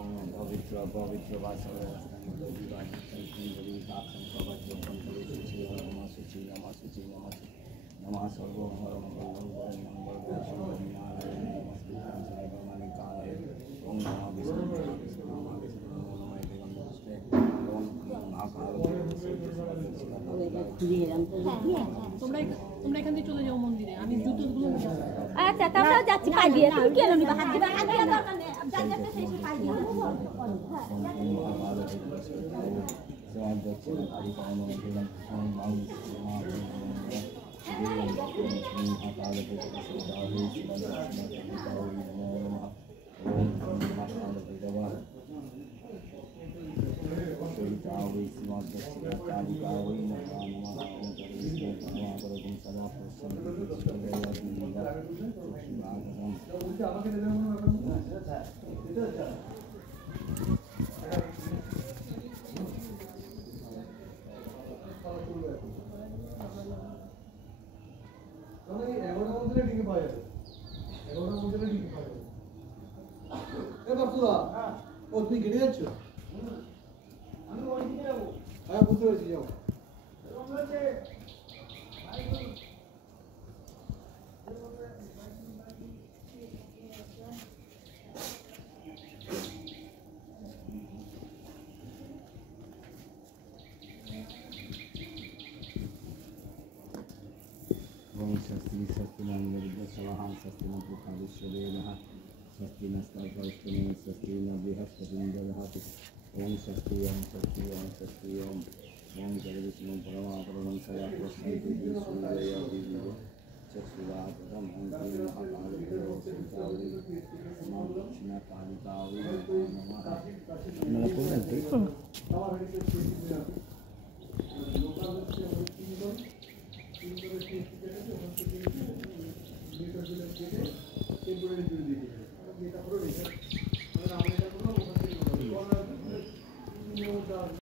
পবিত্র পবিত্র বাসবস্থান সুন্দরী কাক্ষণ প্রবচ্চ পঞ্চবী সুচি নমা সুচি নমা সুচি নমা নমা সর্বমঙ্গলমঙ্গলম মঙ্গল সুন্দরী নারায়ণ নমস্কৃতাং সর্বমানিকায় ওম নমঃ বিষ্ণু বিষ্ণু নমঃ বিষ্ণু নমো নমঃ দেবং পুষ্পে ওম মহাকাল তোমরা এখান থেকে চলে যাও মন্দিরে আমি জুতোগুলো নিয়ে আসবো আচ্ছা তোমরা যাচ্ছি পাই দিয়ে তুমি কেন নিবা হাত দিবা হাত দিয়া দরকার নেই যাই যাচ্ছে সেই পাই দিয়ে তুমি গেড়ে যাচ্ছ আমি ওইদিকে যাবো হ্যাঁ বুঝতে পেরেছি যাও स्वस्ति स्वस्ति नंदर्भस्वहां स्वस्ति न पुथा विश्वदेवः स्वस्ति नस्ताभस्तुने स्वस्ति न बृहस्पतिन्ददहति ओम स्वस्ति ओम स्वस्ति ओम स्वस्ति ओम ओम जगदीशं परमापरणं सदा प्रसन्ति सूर्ययादिदेव चक्षुरापदं ओम महाकालभैरव सीतावली नमः दक्षिणकालिकावली नमः